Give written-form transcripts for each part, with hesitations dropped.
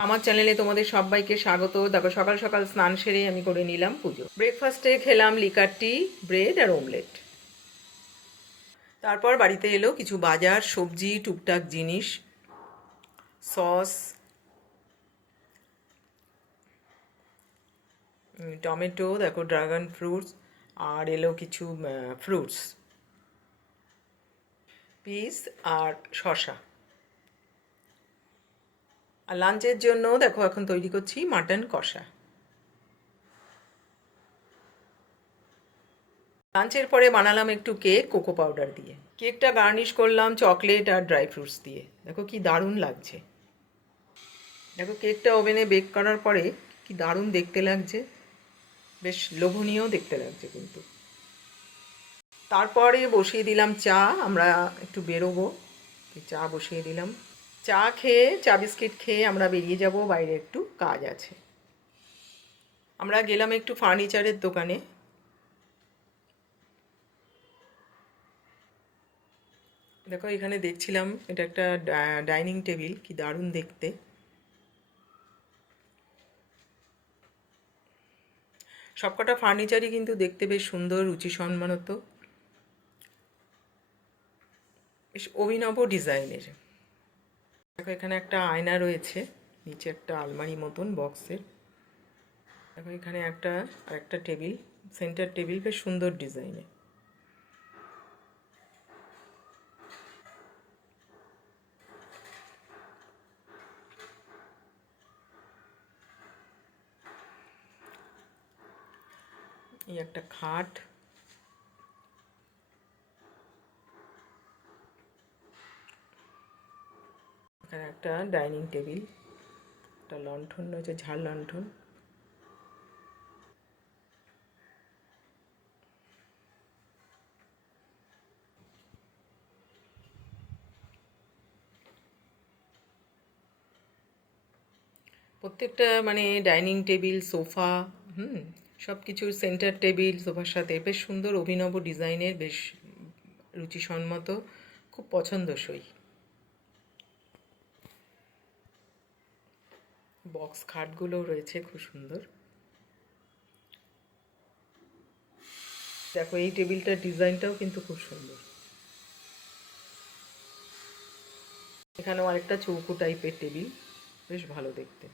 আমার চ্যানেলে তোমাদের সবাইকে স্বাগত। দেখো সকাল সকাল স্নান সেরে আমি করে নিলাম পুজো। ব্রেকফাস্টে খেলাম লিকার টি, ব্রেড আর অমলেট। তারপর বাড়িতে এলো কিছু বাজার, সবজি, টুকটাক জিনিস, সস, টমেটো, দেখো ড্রাগন ফ্রুটস, আর এলো কিছু ফ্রুটস, পিস আর শসা। আর লাঞ্চের জন্য দেখো এখন তৈরি করছি মাটন কষা। লাঞ্চের পরে বানালাম একটু কেক কোকো পাউডার দিয়ে। কেকটা গার্নিশ করলাম চকলেট আর ড্রাই ফ্রুটস দিয়ে। দেখো কি দারুণ লাগছে। দেখো কেকটা ওভেনে বেক করার পরে কি দারুণ দেখতে লাগছে, বেশ লোভনীয় দেখতে লাগছে কিন্তু। তারপরে বসিয়ে দিলাম চা, আমরা একটু বেরোবো, চা বসিয়ে দিলাম। চা খেয়ে, চা বিস্কিট খেয়ে আমরা বেরিয়ে যাব, বাইরে একটু কাজ আছে। আমরা গেলাম একটু ফার্নিচারের দোকানে। দেখো এখানে দেখছিলাম এটা একটা ডাইনিং টেবিল, কি দারুণ দেখতে। সবকটা ফার্নিচারই কিন্তু দেখতে বেশ সুন্দর, রুচিসম্মত, বেশ অভিনব ডিজাইনের। দেখো এখানে একটা আয়না রয়েছে, নিচে একটা আলমারি মতন বক্সের। দেখো এখানে একটা টেবিল, সেন্টার টেবিল, বেশ সুন্দর ডিজাইনের। এই একটা খাট, এখানে একটা ডাইনিং টেবিল, একটা লণ্ঠন রয়েছে, ঝাড় লণ্ঠন। প্রত্যেকটা মানে ডাইনিং টেবিল, সোফা, সব কিছুর সেন্টার টেবিল সোফার সাথে বেশ সুন্দর অভিনব ডিজাইনের, বেশ রুচিসম্মত, খুব পছন্দসই। বক্স খাটগুলো রয়েছে খুব সুন্দর। দেখো এই টেবিলটার ডিজাইনটাও কিন্তু খুব সুন্দর। এখানেও আরেকটা চৌকো টাইপের টেবিল, বেশ ভালো দেখতে।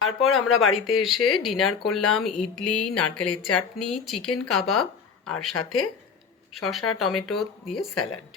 তারপর আমরা বাড়িতে এসে ডিনার করলাম, ইডলি, নারকেলের চাটনি, চিকেন কাবাব, আর সাথে শসা টমেটো দিয়ে স্যালাড।